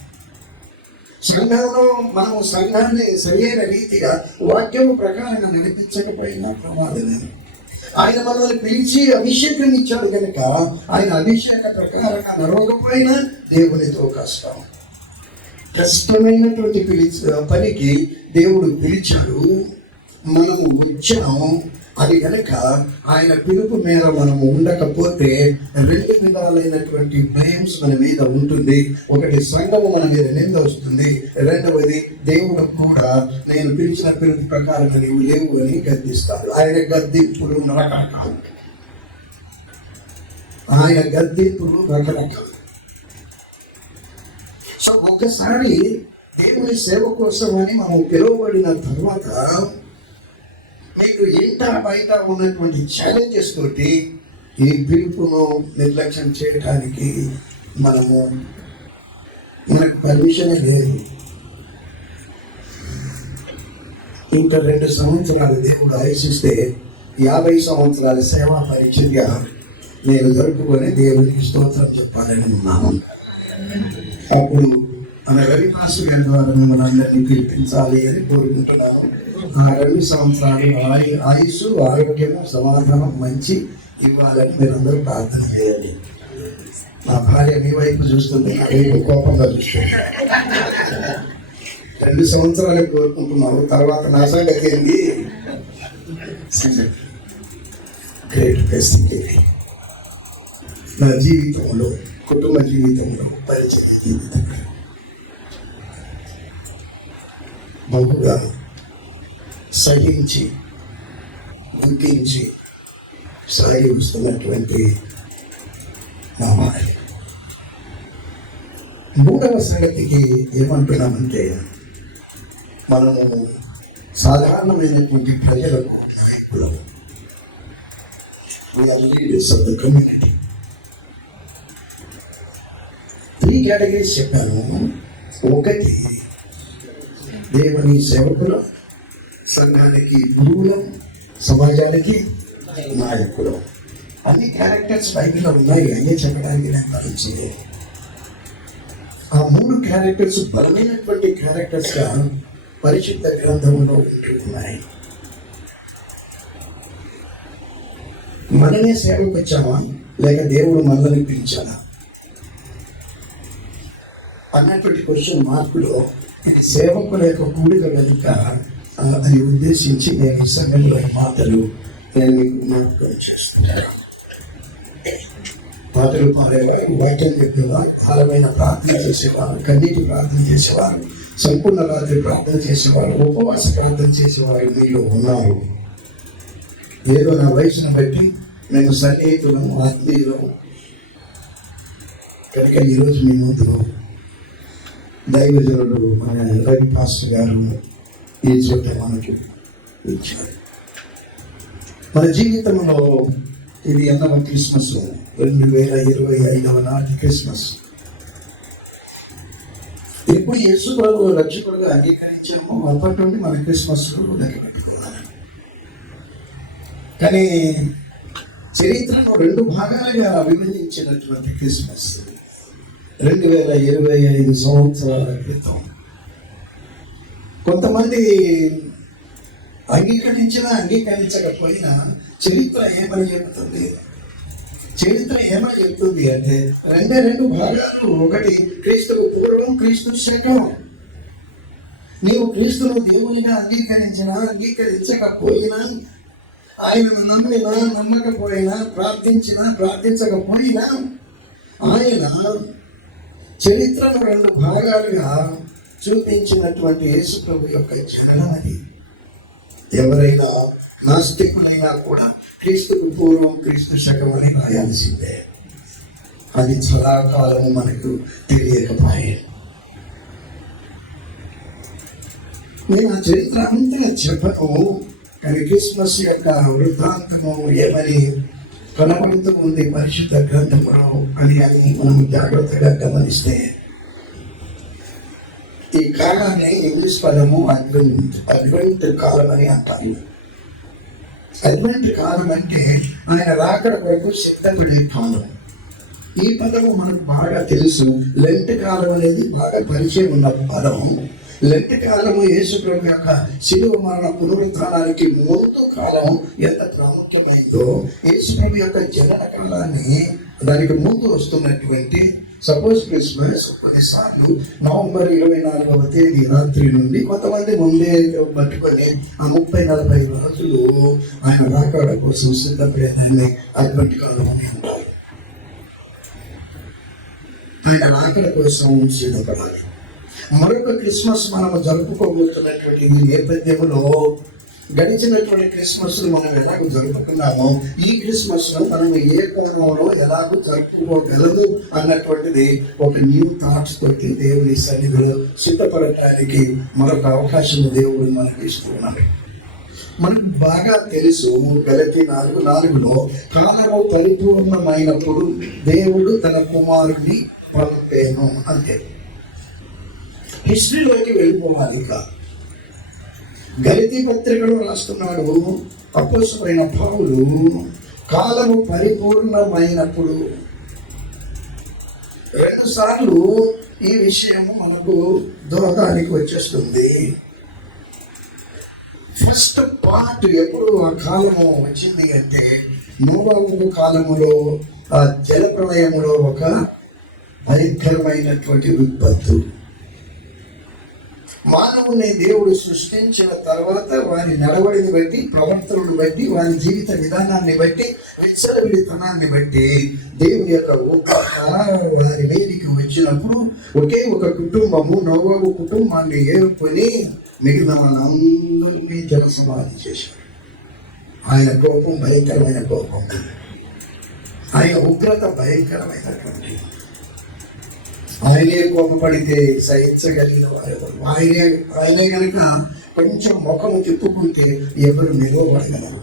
సంఘంలో మనము సంఘాన్ని సరైన రీతిగా వాక్యం ప్రకారంగా నడిపించకపోయినా ప్రమాదమే. ఆయన మనల్ని పిలిచి అభిషేకం ఇచ్చాడు కనుక ఆయన అభిషేక ప్రకారంగా నడవకపోయినా దేవునితో కష్టమైనటువంటి పనికి దేవుడు పిలిచాడు. మనము వచ్చాము, అది కనుక ఆయన పిలుపు మీద మనం ఉండకపోతే రెండు విధాలైనటువంటి భయమ్స్ మన మీద ఉంటుంది. ఒకటి సంఘము మన మీద నింద వస్తుంది, రెండవది దేవుడు కూడా నేను పిలిచిన పిలుపు ప్రకారం నీవు లేవు అని గద్దిస్తాడు. ఆయన గద్దింపులు రకరకాలు, ఆయన గద్దింపులు రకరకాలు. సో ఒక్కసారి దేవుని సేవ కోసం అని మనం పిలువబడిన తర్వాత మీకు ఇంట బయట ఉన్నటువంటి ఛాలెంజెస్ తోటి ఈ పిలుపును నిర్లక్ష్యం చేయడానికి మనకు పర్మిషన్ లేదు. ఇంకా 2 సంవత్సరాలు దేవుడు ఆయుషిస్తే 50 సంవత్సరాల సేవా పరిచర్య నేను జరుపుకొని దేవునికి స్తోత్రం చెప్పాలని ఉన్నాను. అప్పుడు మన రవిదాసు గారి ద్వారా మిమ్మల్ని అందరినీ పిలిపించాలి అని కోరుకుంటున్నాను. ఆ 2 సంవత్సరాలు ఆయుష్, ఆరోగ్యము, సమాధానం మంచి ఇవ్వాలని మీరందరూ ప్రార్థన చేయండి. నా భార్య మీ వైపు చూస్తుంది, నా వైపు కోపంగా చూస్తుంది. 2 సంవత్సరాలు కోరుకుంటున్నాను, తర్వాత నా సంగతి ఏంటి? గ్రేట్ బెస్ట్ నా జీవితంలో, కుటుంబ జీవితంలో, పరిచయ జీవితంలో బహుగా సహించి ముగించి సాగి వస్తున్నటువంటి మా భార్య. 3వ సంగతికి ఏమంటున్నామంటే, మనము సాధారణమైనటువంటి ప్రజలకు నాయకులము. We are leaders of the community. 3 categories చెప్పాను. ఒకటి దేవుని సేవకులు, సంఘానికి గురువులు, సమాజానికి నాయకులు. అన్ని క్యారెక్టర్స్ బైబిల్లో ఉన్నాయి, అన్నీ చెప్పడానికి నేను పరిచయం. ఆ 3 క్యారెక్టర్స్ బలమైనటువంటి క్యారెక్టర్స్ గా పరిశుద్ధ గ్రంథంలో ఉన్నాయి. మననే సేవకు వచ్చామా లేక దేవుడు మనల్ని పిలిచాడా అన్నటువంటి క్వశ్చన్ మార్కులో సేవకుల యొక్క కూడిక వెనుక అది ఉద్దేశించి నేను సంఘంలో మాటలు నేను మీకు జ్ఞాపకం చేస్తున్నాను. పాటలు పాడేవారు, వాక్యం చెప్పేవారు, బలమైన ప్రార్థన చేసేవారు, కన్నీటి ప్రార్థన చేసేవారు, సంపూర్ణ రాత్రి ప్రార్థన చేసేవారు, ఉపవాస ప్రార్థన చేసేవారు మీలో ఉన్నారు. ఏదో నా వయసును బట్టి మేము సన్నిహితులము, ఆత్మీయులము కనుక ఈరోజు మీ ముందు దైవజనుడు మన రవి పాస్టర్ గారు ఈ చోట మనకి ఇచ్చారు. మన జీవితంలో ఇది ఎన్నవ క్రిస్మస్, 2025వ నాటి క్రిస్మస్. ఎప్పుడు యేసు ప్రభు రక్షకుడుగా అంగీకరించామో అప్పటి నుండి మన క్రిస్మస్ లెక్క పెట్టుకోవాలి. కానీ చరిత్రను 2 భాగాలుగా విభజించినటువంటి క్రిస్మస్ 2025 సంవత్సరాల క్రితం. కొంతమంది అంగీకరించినా అంగీకరించకపోయినా చరిత్ర ఏమని చెబుతుంది? చరిత్ర ఏమని చెబుతుంది అంటే 2 భాగాలు. ఒకటి క్రీస్తుకు పూర్వం, క్రీస్తు శకం. నీవు క్రీస్తును దేవునిగా అంగీకరించినా అంగీకరించకపోయినా, ఆయనను నమ్మినా నమ్మకపోయినా, ప్రార్థించినా ప్రార్థించకపోయినా, ఆయన చరిత్రను 2 భాగాలుగా చూపించినటువంటి యేసు ప్రభు యొక్క జననం అది. ఎవరైనా నాస్తికులైనా కూడా క్రీస్తుకు పూర్వం, క్రీస్తు శకం అని రాయాల్సిందే. అది చాలా కాలం మనకు తెలియకపోయే. నేను ఆ చరిత్ర అంతా చెప్పను, కానీ క్రిస్మస్ యొక్క వృత్తాంతము ఏమని కనబడుతూ ఉంది పరిశుద్ధ గ్రంథంలో అని మనం జాగ్రత్తగా గమనిస్తే, ఈ కాలాన్ని ఇంగ్లీష్ పదము అడ్వెంట్ కాలం అని అంటారు. అడ్వెంట్ కాలం అంటే ఆయన రాకడ వరకు సిద్ధపడే కాలం. ఈ పదము మనకు బాగా తెలుసు. లెంట్ కాలం అనేది బాగా పరిచయం ఉన్న పదం. లెంట్ కాలము యేసు ప్రభు యొక్క శిలువ మరణ పునరుత్థానానికి ముందు కాలం ఎంత ప్రాముఖ్యమైందో, యేసు ప్రభు యొక్క జనన కాలాన్ని దానికి ముందు వస్తున్నటువంటి సపోజ్ క్రిస్మస్ కొన్నిసార్లు నవంబర్ 24వ తేదీ రాత్రి నుండి కొంతమంది ముందే పట్టుకొని ఆ 30-40 రోజులు ఆయన రాకడ కోసం సిద్ధపడేదాన్ని అడ్వంట్ కాలం అని అంటారు. ఆయన రాకడ కోసం సిద్ధపడాలి. మరొక క్రిస్మస్ మనము జరుపుకోబోతున్నటువంటి ఈ నేపథ్యంలో గడిచినటువంటి క్రిస్మస్ మనం ఎలాగో జరుపుకున్నామో ఈ క్రిస్మస్ మనం ఏ కోణంలో ఎలాగో జరుపుకోగలదు అన్నటువంటిది ఒక న్యూ థాట్స్ తోటి దేవుని సన్నిధిలో సిద్ధపడటానికి మరొక అవకాశం దేవుడు మనకి ఇస్తున్నాడు. మనకు బాగా తెలుసు గలతీ 4:4 కాలము పరిపూర్ణమైనప్పుడు దేవుడు తన కుమారుని పంపేను అంతే. హిస్టరీలోకి వెళ్ళిపోవాలి. ఇక గలతీ పత్రికలో రాస్తున్నాడు అపోస్తలుడైన పౌలు, కాలము పరిపూర్ణమైనప్పుడు. 2 సార్లు ఈ విషయము మనకు దోహదానికి వచ్చేస్తుంది. ఫస్ట్ పార్ట్ ఎప్పుడు ఆ కాలము వచ్చింది అంటే నోవాహు కాలములో ఆ జల ప్రళయములో ఒక భయంకరమైనటువంటి విపత్తు. మానవుని దేవుడు సృష్టించిన తర్వాత వారి నడవడిని బట్టి, ప్రవర్తనను బట్టి, వారి జీవిత విధానాన్ని బట్టి, విచ్చలవిడితనాన్ని బట్టి దేవుని యొక్క వారి వేదికి వచ్చినప్పుడు ఒకే ఒక కుటుంబము నోవాహు కుటుంబాన్ని ఏర్కొని మిగతా మనందరినీ జనసమాధి చేశారు. ఆయన కోపం భయంకరమైన కోపం, ఆయన ఉగ్రత భయంకరమైనటువంటి. ఆయనే కోపపడితే సహించగలిగిన వారు ఆయనే కనుక కొంచెం ముఖము తిప్పుకుంటే ఎవరు నిలవబడగలరు.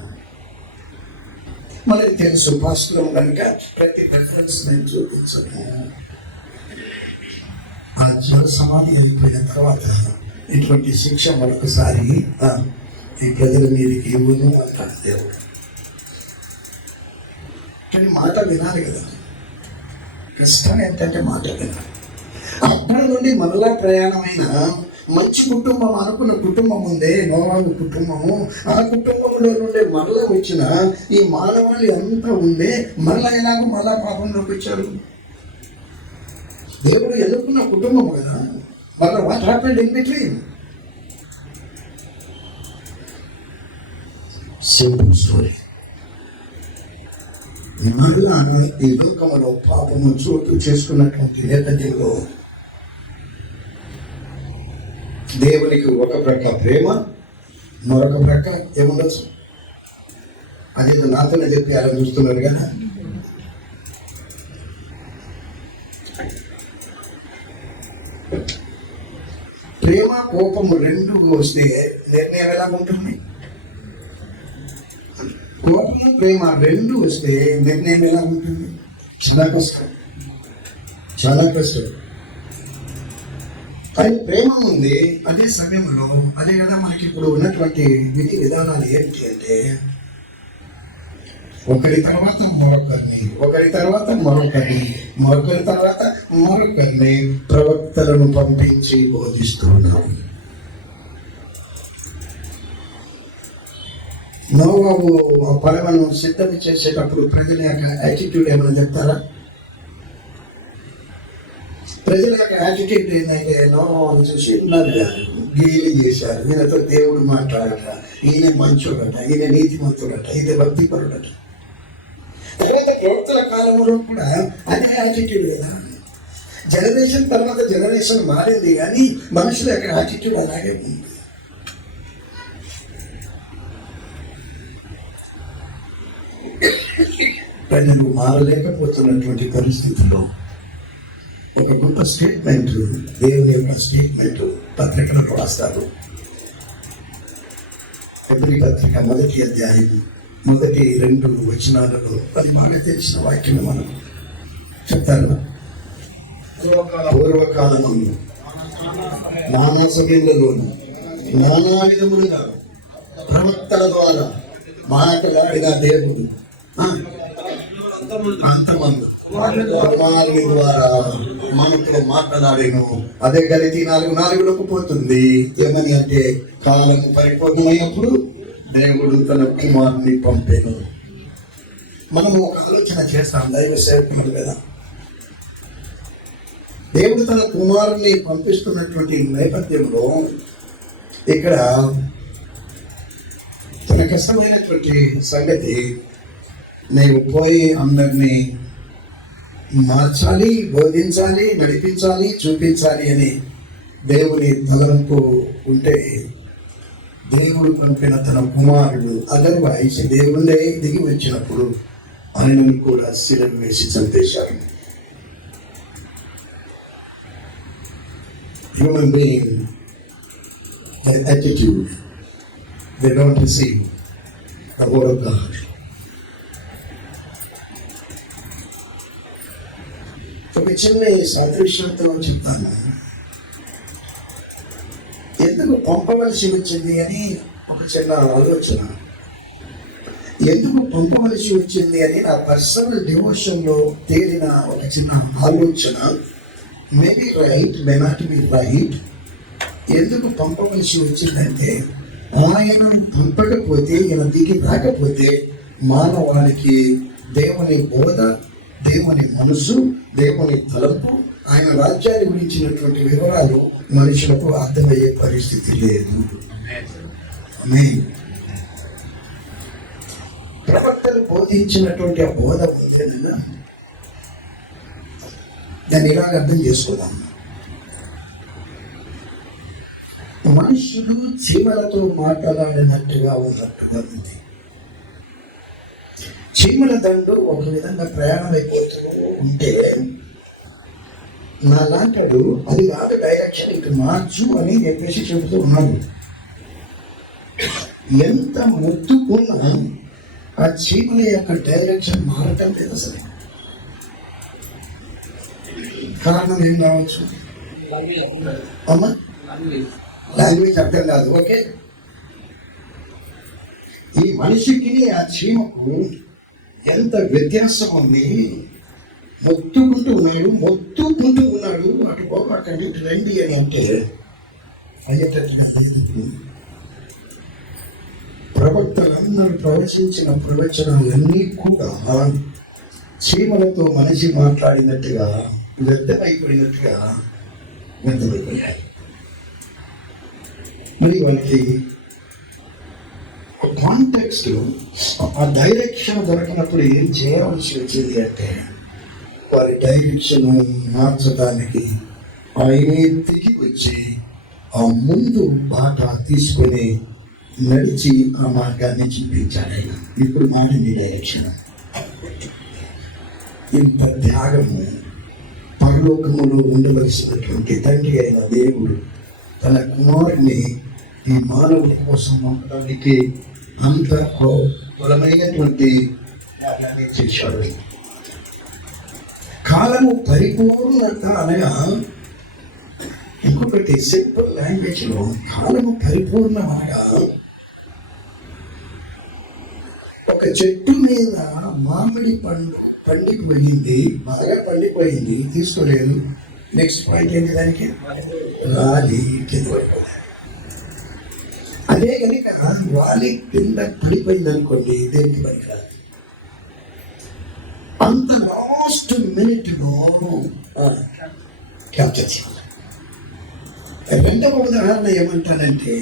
మనకి తెలుసు పాస్టరం కనుక ప్రతి రెఫరెన్స్ నేను చూపించను. ఆ జల సమాధి అయిపోయిన తర్వాత ఇటువంటి శిక్ష మరొకసారి ఈ ప్రజల మీదకి ఇవ్వను అంటాడు దేవుడు. కానీ మాట వినాలి కదా. కష్టం ఏంటంటే మాట వినాలి. అక్కడి నుండి మరలా ప్రయాణమైన మంచి కుటుంబం అనుకున్న కుటుంబం ఉందే నోవాహు కుటుంబము, ఆ కుటుంబంలో నుండి మరలా వచ్చిన ఈ మానవాళి అంతా ఉందే మరలా ఎలాగో మరలా పాపంలోకి వచ్చారు. దేవుడు ఎదుర్కొన్న కుటుంబం కదా. మరలా what happened in between? Simple story. మరలా ఈ లోకములో పాపము చోటు చేసుకున్నటువంటి నేపథ్యంలో దేవునికి ఒక ప్రక్క ప్రేమ, మరొక ప్రక్క ఏముండొచ్చు. అదేదో నాతోనే చెప్పి అలా చూస్తున్నారు కదా. ప్రేమ కోపము రెండు వస్తే నిర్ణయం ఎలా ఉంటుంది? కోపము ప్రేమ రెండు వస్తే నిర్ణయం ఎలా ఉంటుంది? చాలా కష్టం, చాలా కష్టం. అది ప్రేమ ఉంది, అదే సమయంలో అదే కదా మనకి ఇప్పుడు ఉన్నటువంటి విధి విధానాలు ఏంటి అంటే ఒకరి తర్వాత మరొకరిని, ఒకరి తర్వాత మరొకరిని, మరొకరి తర్వాత మరొకరిని ప్రవక్తలను పంపించి బోధిస్తున్నాం. నోవాహు పడవను సిద్ధం చేసేటప్పుడు ప్రజల యొక్క యాటిట్యూడ్ ఏమైనా చెప్తారా? ప్రజల యొక్క యాటిట్యూడ్ ఏంటంటే నోవాహును చూసి గేలి చేశారు. ఈయనతో దేవుడు మాట్లాడట, ఈయన మంచోడట, ఈయన నీతిమంతుడట, ఈయన భక్తిపరుడట. తర్వాత ప్రవక్తల కాలంలో కూడా అదే యాటిట్యూడ్ కదా. జనరేషన్ తర్వాత జనరేషన్ మారింది కానీ మనుషుల యొక్క యాటిట్యూడ్ అలాగే ఉంది. ప్రజలు మారలేకపోతున్నటువంటి పరిస్థితుల్లో ఒక గొప్ప స్టేట్మెంట్, దేవుని యొక్క స్టేట్మెంట్ పత్రికలకు రాస్తారు. ఎబ్రీ పత్రిక 1వ అధ్యాయం 1-2 వచనాలలో అది బాగా తెలిసిన వాక్యం మనకు చెప్తారు. పూర్వకాలము నానా సమయంలోను నానా విధములుగా ప్రవక్తల ద్వారా మాట్లాడిన దేవుడు అంతమంది కుమారుని ద్వారా మనతో మాట్లాడిను. అదే గలతీ 4:4 పోతుంది. ఏమని అంటే కాలం పరిపూర్ణమైనప్పుడు దేవుడు తన కుమారుని పంపేను. మనము ఒక ఆలోచన చేస్తాం, దైవ సేవకులు కదా. దేవుడు తన కుమారుని పంపిస్తున్నటువంటి నేపథ్యంలో ఇక్కడ తన కష్టమైనటువంటి సంగతి, నేను పోయి అందరినీ మార్చాలి, బోధించాలి, నడిపించాలి, చూపించాలి అని దేవుని తలంపు ఉంటే, దేవుడు పంపిన తన కుమారుడు అదర్వైజ్ దేవుడే దిగి వచ్చినప్పుడు ఆయనను కూడా శిలువ వేసి చంపేశారు. Human being, their attitude, they don't receive the word of God. ఒక చిన్న సాదృశ్యంతో చెప్తాను. ఎందుకు పంపవలసి వచ్చింది అని ఒక చిన్న ఆలోచన. ఎందుకు పంపవలసి వచ్చింది అని నా పర్సనల్ డివోషన్లో తేలిన ఒక చిన్న ఆలోచన. Maybe right, may not be right. ఎందుకు పంపవలసి వచ్చిందంటే, ఆయన పంపకపోతే, ఈయన దిగి రాకపోతే మానవాళికి దేవుని బోధ, దేవుని మనసు, దేవుని తలంపు, ఆయన రాజ్యాన్ని గురించినటువంటి వివరాలు మనుషులకు అర్థమయ్యే పరిస్థితి లేదు. ప్రవక్తలు బోధించినటువంటి ఆ బోధ ఉంది కదా, దాన్ని ఇలాగ అర్థం చేసుకోదాం. మనుషులు చీమలతో మాట్లాడినట్టుగా ఉన్నట్టుగా ఉంది. చీమల దండు ఒక విధంగా ప్రయాణం అయిపోతూ ఉంటే, నా లాంటాడు అది కాదు డైరెక్షన్, ఇటు మార్చు అని చెప్పేసి చెబుతూ ఉన్నాడు. ఎంత మొత్తుకున్నా ఆ చీమల యొక్క డైరెక్షన్ మారటం లేదు అసలు. కారణం ఏం కావచ్చు అమ్మా? లాంగ్వేజ్ అర్థం కాదు. ఓకే, ఈ మనిషికి ఆ చీమకు ఎంత వ్యత్యాసం ఉంది. మొత్తుకుంటూ ఉన్నాడు, అటు పోక అక్కడి నుంచి రండి అని అంటే అయ్యేటట్టుగా ప్రవక్తలందరూ ప్రవచించిన ప్రవచనాలన్నీ కూడా చీమలతో మనిషి మాట్లాడినట్టుగా వ్యర్థమైపోయినట్టుగా వ్యర్థమైపోయాయి. మరి వాళ్ళకి కాంటెక్స్ట్ లో ఆ డైరెక్షన్ దొరికినప్పుడు ఏం చేయవలసి వచ్చింది అంటే, వారి డైరెక్షన్ మార్చడానికి ఆయనే దిగి వచ్చి ఆ ముందు బాట తీసుకొని నడిచి ఆ మార్గాన్ని చూపించాడు. ఆయన ఇప్పుడు మారింది డైరెక్షన్. ఇంత త్యాగము పరలోకములో ఉండవలసినటువంటి తండ్రి అయిన దేవుడు తన కుమారుని ఈ మానవుడి కోసం ఉండడానికి అంత బలమైనటువంటి త్యాగాన్ని చేశాడు. కాలము పరిపూర్ణత అనగా, ఇంకొకటి సింపుల్ లాంగ్వేజ్ లో కాలము పరిపూర్ణం అనగా, ఒక చెట్టు మీద మామిడి పండు పండిపోయింది, బాగా పండిపోయింది, తీసుకోలేదు. నెక్స్ట్ పాయింట్ ఏంటి, దానికి రాలి కింద పడిపోయింది. అదే కనుక వాలి కింద పడిపోయింది అనుకోండి, దేనికి పనికిరాదు. అంత లాస్ట్ మినిట్ లో క్యాప్చర్ చేయాలి. రెండవ ఉదాహరణ ఏమంటానంటే,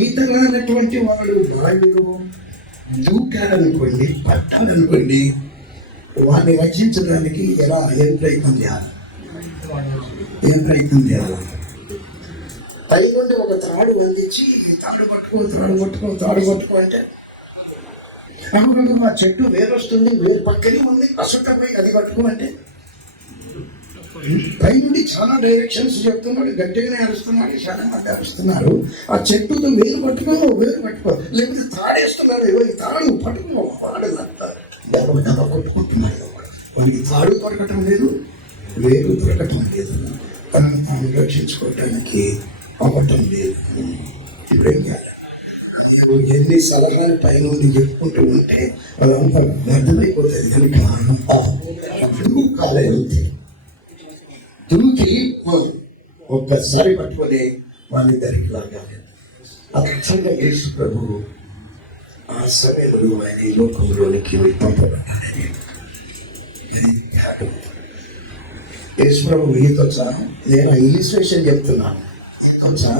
ఈతరానటువంటి వాళ్ళు బావిలో దూకారనుకోండి, పట్టాలనుకోండి, వాడిని రక్షించడానికి ఏం ప్రయత్నం చేయాలి? పై నుండి ఒక త్రాడు అందించి తాడు పట్టుకో అంటే ఆ చెట్టు వేరు వస్తుంది, వేరు పక్కనే ఉంది, అసలు అది పట్టుకో అంటే పై నుండి చాలా డైరెక్షన్స్ చెప్తున్నాడు, గట్టిగానే అరుస్తున్నాడు, చాలా మంది అరుస్తున్నారు. ఆ చెట్టుతో వేరు పట్టుకో, లేకపోతే తాడేస్తున్నారు, ఈ తాడు పట్టుకో, వాడు కొట్టుకుంటున్నాడు. వాడికి తాడు దొరకటం లేదు, వేరు దొరకటం లేదు, తాను రక్షించుకోవటానికి అవ్వటం లేదు. ఇప్పుడేం కాదు, ఎన్ని సలహాలు పైన చెప్పుకుంటూ ఉంటే అదంతా వ్యర్థమైపోతుంది. కనుక కాలేదు దూకి ఒక్కసారి పట్టుకొని వాళ్ళిద్దరికి లాగాలి. అక్షంగా యేసు ప్రభు ఆ సమయంలో ఆయన ఈ లోకంలోనికి పంపబడ్డాడని యేసుప్రభు ఈతొచ్చా? నేను ఇలిస్ట్రేషన్ చెప్తున్నాను. ఈతొచ్చా?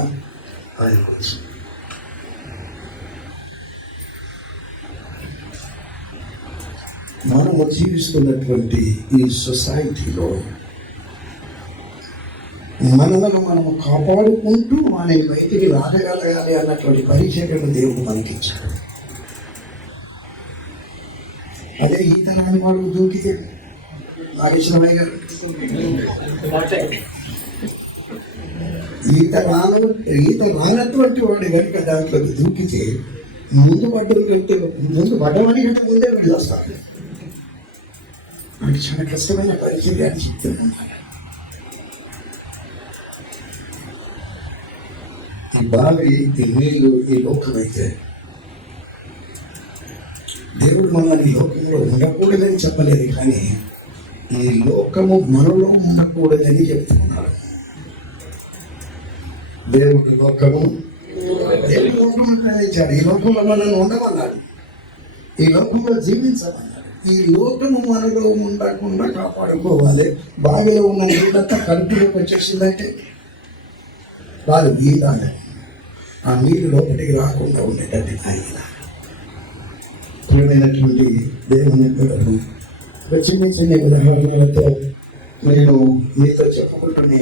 మనము జీవిస్తున్నటువంటి ఈ సొసైటీలో మనలను మనము కాపాడుకుంటూ మన బయటికి రాగలగాలి అన్నటువంటి పరిచర్యను దేవుడు మనకిచ్చాడు. అదే ఈత రాని వాడు దూకితే నాగేశ్వరమయ్య గారు ఈత రానటువంటి వాడు కనుక దాంట్లోకి దూకితే ముందు పడ్డవాడి కంటే ముందే వెళ్ళొస్తాడు. అది చాలా కష్టమైన పరిచర్య అని చెప్తున్నాను. ఈ బావి ఈ నీళ్ళు ఈ లోకమైతే దేవుడు మనల్ని ఈ లోకంలో ఉండకూడదని చెప్పలేదు, కానీ ఈ లోకము మనలో ఉండకూడదని చెప్తున్నాడు. దేవుడు లోకము ఈ లోకంలో మనల్ని ఉండమన్నాడు, ఈ లోకంలో జీవించాలన్నాడు. ఈ లోకము మనలో ఉండకుండా కాపాడుకోవాలి. బావిలో ఉన్న నీళ్ళంతా కడుపులోకి వచ్చేసిందంటే వాళ్ళు ఈదాలి. ఆ నీళ్ళు లోపలికి రాకుండా ఉండేటట్టు ఆయన ప్రియమైనటువంటి దేవుని పిల్లలు, చిన్న చిన్న ఉదాహరణలతో నేను మీతో చెప్పుకుంటూనే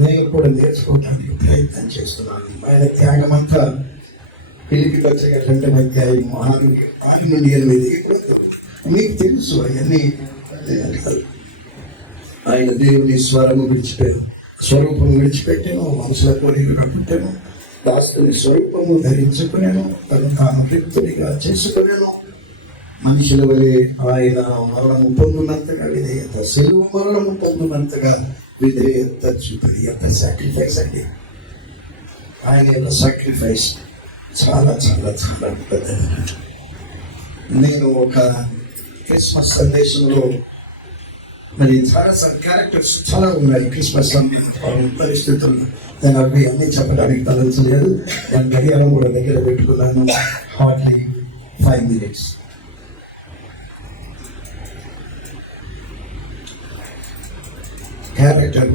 నేను కూడా నేర్చుకోవడానికి ప్రయత్నం చేస్తున్నాను. ఆయన త్యాగం అంతా పిలిపి వచ్చగా 2వ అధ్యాయం 6 నుండి 8 మీకు తెలుసు. అవన్నీ ఆయన దేవుని స్వరూపం విడిచిపెట్టాను, మనుషుల కోరికగా పుట్టాను, దాస్తుని స్వరూపము ధరించుకున్నాను, తను తాను రిక్తుడిగా చేసుకున్నాను. మనుషుల వలె ఆయన మరణము పొందినంతగా విధేయత, సెలవు మరణము పొందినంతగా విధేయత చూపి యొక్క సాక్రిఫైస్ అండి. ఆయన యొక్క సాక్రిఫైస్ చాలా చాలా చాలా పెద్దది. నేను ఒక క్రిస్మస్ సందేశంలో మరి చాలా క్యారెక్టర్స్ చాలా ఉన్నాయి క్రిస్మస్ పరిస్థితుల్లో. నేను అవి అన్నీ చెప్పడానికి తలచలేదు. దాని గడియారం కూడా దగ్గర పెట్టుకున్నాను. Hardly 5 minutes.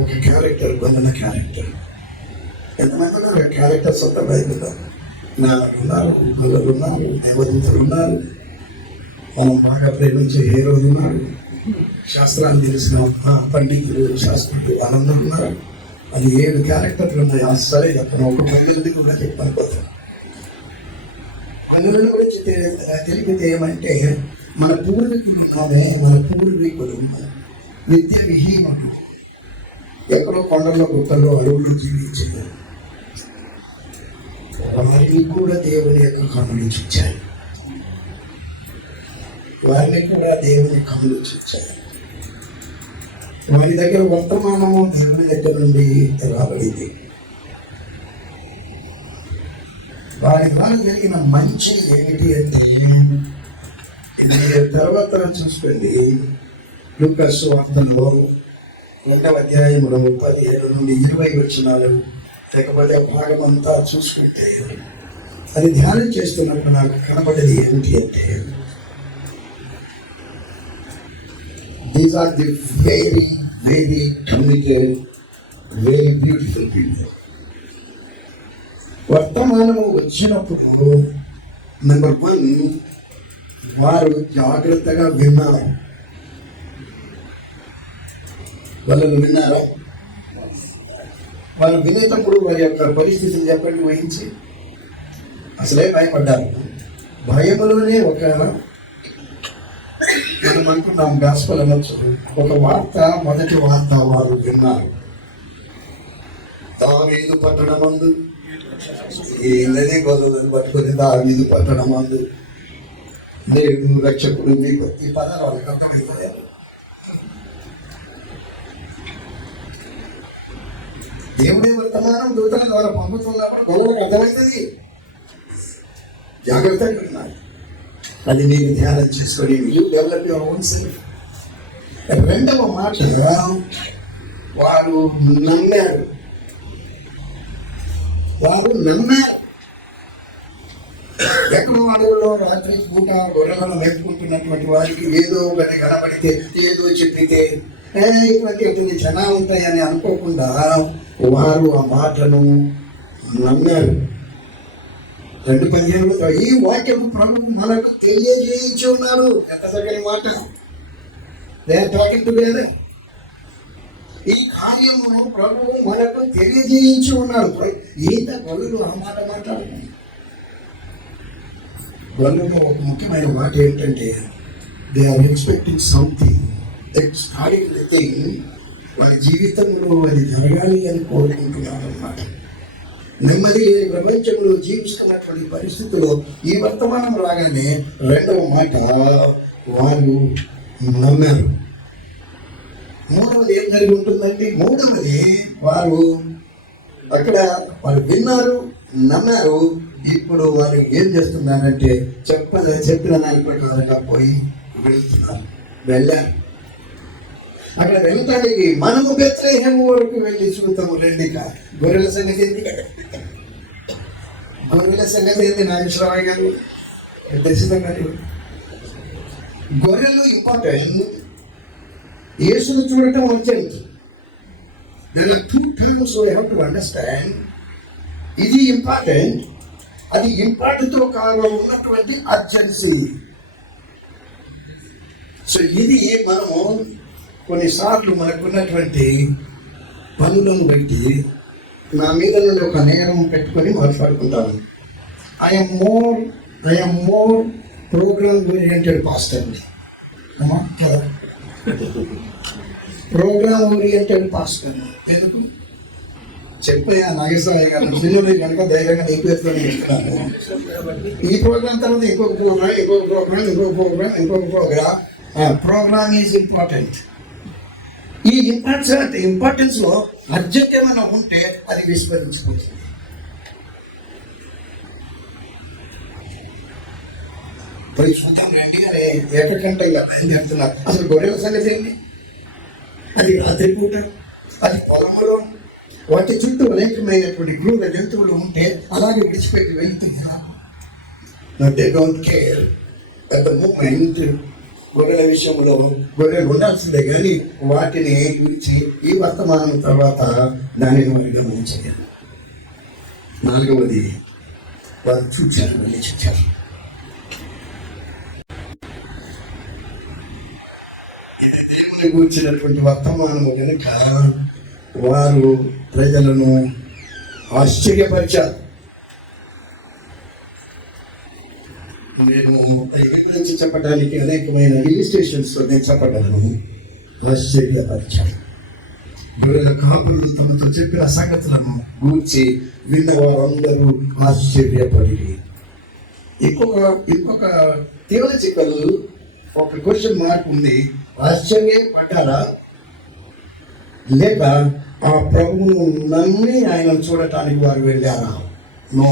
ఒక క్యారెక్టర్ బంధన క్యారెక్టర్. ఎంతమంది ఉన్నారు క్యారెక్టర్స్ అంతా బైబిల్లో? నాలుగు ఉన్నారు, పిల్లలు ఉన్నారు, దేవదూతలు ఉన్నారు, మనం బాగా ప్రేమించే హీరోలు ఉన్నారు, శాస్త్రాలు తెలిసిన పండితులు, శాస్త్రులు ఆనందం ఉన్నారు. అది 7 క్యారెక్టర్లు ఉన్నాయి. సరే అక్కడ ఒక 12 కూడా చెప్పాను కదా. అందులో గురించి తెలిపితే ఏమంటే మన పూర్వీకులు విద్య విహీనులు, ఎక్కడో కొండల్లో గుట్టల్లో అడవులు జీవించారు. వారిని కూడా దేవుని యొక్క కన్నులు చూచారు. వారిని కూడా దేవుని కన్నులు చూచారు. వారి దగ్గర వర్తమానము దేవుని దగ్గర నుండి రాబడింది. వారి ద్వారా జరిగిన మంచి ఏమిటి అంటే, తర్వాత చూసుకోండి లూకాసు సువార్తలో 2వ అధ్యాయంలో 17 నుండి 20 వచనాలు, లేకపోతే భాగం అంతా చూసుకుంటే అది ధ్యానం చేస్తున్నప్పుడు నాకు కనబడేది ఏమిటి అంటే, these are the very very committed very beautiful people. వర్తమానము వచ్చినప్పుడు నెంబర్ 1 వారు జాగ్రత్తగా విన్నారు. వాళ్ళను విన్నారా? వాళ్ళు వినేటప్పుడు వారి యొక్క పరిస్థితిని చెప్పండి వహించి అసలే భయపడ్డారు. భయములోనే మనం అనుకున్నాం గాస్పల్ అనొచ్చు. ఒక వార్త, మొదటి వార్త వారు విన్నారు. దావీదు పట్టణమందు ఏందని గొల్లలను పట్టుకుని దావీదు పట్టణమందు దేవుడు రక్షకుడు మీకు ఈ పదాలు వాళ్ళకి అర్థమైపోయారు. దేవుడే వర్తమానం దూతల ద్వారా పంపుతున్నప్పుడు గొల్లలకు అర్థమవుతుంది. జాగ్రత్తగా ఉన్నారు. అది నేను ధ్యానం చేసుకొని డెవలప్ యువర్ ఓన్ సెల్ఫ్. 2వ మాట వారు నమ్మారు. ఎక్కడో అడవుల్లో రాత్రి పూట గొర్రెలను మేపుకుంటున్నటువంటి వారికి ఏదో ఒకటి కనబడితే, ఏదో చెప్పితే ఇటువంటి జనా ఉంటాయని అనుకోకుండా వారు ఆ మాటను నమ్మారు. 2:15 ఈ వాక్యం ప్రభు మనకు తెలియజేయించి ఉన్నారు. ఎంత చక్కని మాట. ఈ కార్యము ప్రభు మనకు తెలియజేయించి ఉన్నారు. ఈత గొల్లు ఆ మాట మాట్లాడుతుంది. గొల్లులో ఒక ముఖ్యమైన మాట ఏంటంటే దే ఆర్ ఎక్స్పెక్టింగ్ సంథింగ్, వారి జీవితంలో అది జరగాలి అని కోరుకుంటున్నారు అన్నమాట. నెమ్మది లేని ప్రపంచంలో జీవిస్తున్నటువంటి పరిస్థితుల్లో ఈ వర్తమానం రాగానే రెండవ మాట వారు నమ్మారు. మూడవది ఏం జరిగి ఉంటుందండి? మూడవది వారు విన్నారు, నమ్మారు. ఇప్పుడు వారు ఏం చేస్తున్నారంటే చెప్పిన దాని ప్రకారంగా పోయి వెళ్ళారు. అక్కడ వెళ్ళటానికి మనము బెత్లెహేము వరకు వెళ్ళి చూద్దాము. రెండిక గొర్రెల సంగతి ఏంది నాగేశ్వరరావు గారు దర్శనం గారు? గొర్రెలు ఇంపార్టెంట్, యేసును చూడటం urgent. There are two terms we have to understand. ఇది ఇంపార్టెంట్, అది ఇంపార్టెంట్తో కాగా ఉన్నటువంటి అర్జెన్సీ. సో ఇది మనము కొన్నిసార్లు మనకున్నటువంటి పనులను బట్టి నా మీద నుండి ఒక నేరం పెట్టుకొని మాట్లాడుకుంటాను. I'm more program oriented pastor కదా. ప్రోగ్రామ్ ఓరియంటెడ్ పాస్టర్ ఎందుకు చెప్పే నాగేశ్వరరావు గారు పిల్లలు కనుక ధైర్యంగా నీకుని ఇస్తున్నాను. ఈ ప్రోగ్రామ్ తర్వాత ఇంకొక ప్రోగ్రామ్ ప్రోగ్రామ్ ఈజ్ ఇంపార్టెంట్. ఈ ఇంపార్టెన్స్ లో అర్జెంట్ ఏమైనా ఉంటే అది విస్మరించుకోవచ్చు. పోయి చూద్దాం రండి అని ఏకకంటే చెప్తున్నారు. అసలు గొర్రెల సంగతి ఏంటి? అది రాత్రిపూట, అది పొలంలో, వాటి చుట్టూ అనేకమైనటువంటి క్రూర జంతువులు ఉంటే అలాగే విడిచిపెట్టి వెళ్తున్నారు. They don't care at the moment. గొర్రెల విషయంలో గొర్రెలు ఉండాల్సిందే కానీ వాటిని గురించి ఈ వర్తమానం తర్వాత దానిని వారి గమనించారు. నాలుగవది వారు చూచారు, నిలిచారు. దేవుని గురించినటువంటి వర్తమానము కనుక వారు ప్రజలను ఆశ్చర్యపరిచారు. నేను గురించి చెప్పడానికి అనేకమైన ఇలిస్ట్రేషన్స్ నేను చెప్పగలను. ఆశ్చర్యపరిచాను. గొర్రెల కాపులు తమతో చెప్పిన సంగతులను గూర్చి విన్న వారందరూ ఆశ్చర్యపడి. ఇంకొక థియాలజికల్ ఒక క్వశ్చన్ మార్క్ ఉంది. ఆశ్చర్యపడ్డారా లేక ఆ ప్రభువును నమ్మి ఆయనను చూడటానికి వారు వెళ్ళారా? నో,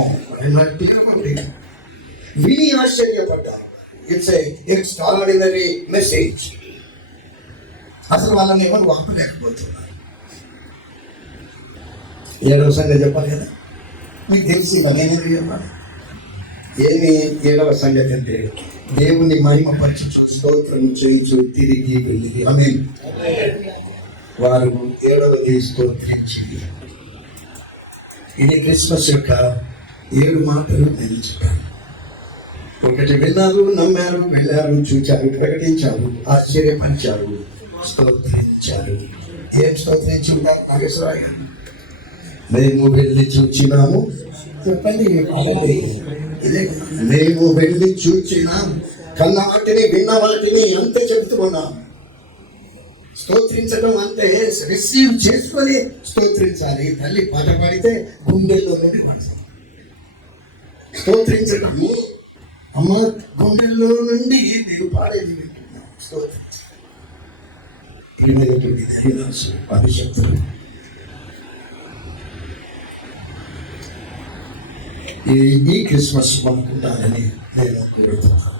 విని ఆశ్చర్యపడ్డారు. It's extraordinary message. అసలు వాళ్ళని ఎవరు వాపలేకపోతున్నారు. ఏడవ సంగతి చెప్పాలి కదా, మీకు తెలిసిందా? నేనేది చెప్పాలి. ఏమి ఏడవ సంగతి అంటే దేవుని మహిమపరచు, స్తోత్రం చేయించు, తిరిగి వెళ్ళి. ఆమేన్. వారు ఏడవది స్తోత్రించి. ఇది క్రిస్మస్ యొక్క 7 మాటలు నేను చెప్పాను. ఒకటి విన్నారు, నమ్మారు, వెళ్ళారు, చూచారు, ప్రకటించారు, ఆశ్చర్యపరిచారు, స్తోత్రించారు. ఏం స్తోత్రించి ఉంటారు నాగేశ్వరరావు? మేము వెళ్ళి చూచినాము. చెప్పండి. మేము వెళ్ళి చూచినాం, కన్న వాటిని విన్న వాటిని అంతే చెబుతున్నాం. స్తోత్రించడం అంటే రిసీవ్ చేసుకొని స్తోత్రించాలి. తల్లి పాట పాడితే గుండెల్లో నుండి పడతాం. స్తోత్రించడము అమ్మ గుండెల్లో నుండి నేను పాడేది వింటున్నాను. స్తోత్రించటువంటి ధైర్యాసు అభిషక్తులు ఈ క్రిస్మస్ అనుకుంటానని నేను పెడుతున్నాను.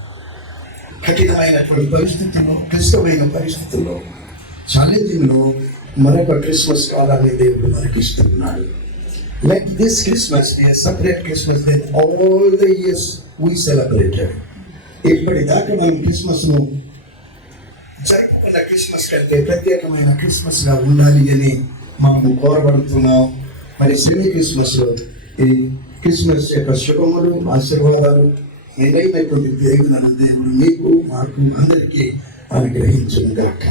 కఠినమైనటువంటి పరిస్థితుల్లో, క్లిష్టమైన పరిస్థితుల్లో, ఛాలెంజింగ్లో మరొక క్రిస్మస్ కాలాన్ని దేవుడు మనకి ఇస్తున్నాడు. Let this Christmas be a separate Christmas than all the years we celebrated. ఇప్పటిదాకా మనం క్రిస్మస్ను జరుపుకున్న క్రిస్మస్ కంటే ప్రత్యేకమైన క్రిస్మస్ గా ఉండాలి అని మనము కోరబడుతున్నాం. మరి సెమీ క్రిస్మస్ లో ఈ క్రిస్మస్ యొక్క శుభములు ఆశీర్వాదాలు ఎన్నైనటువంటి దేవుడు మీకు మాకు అందరికీ అనుగ్రహించును గాక.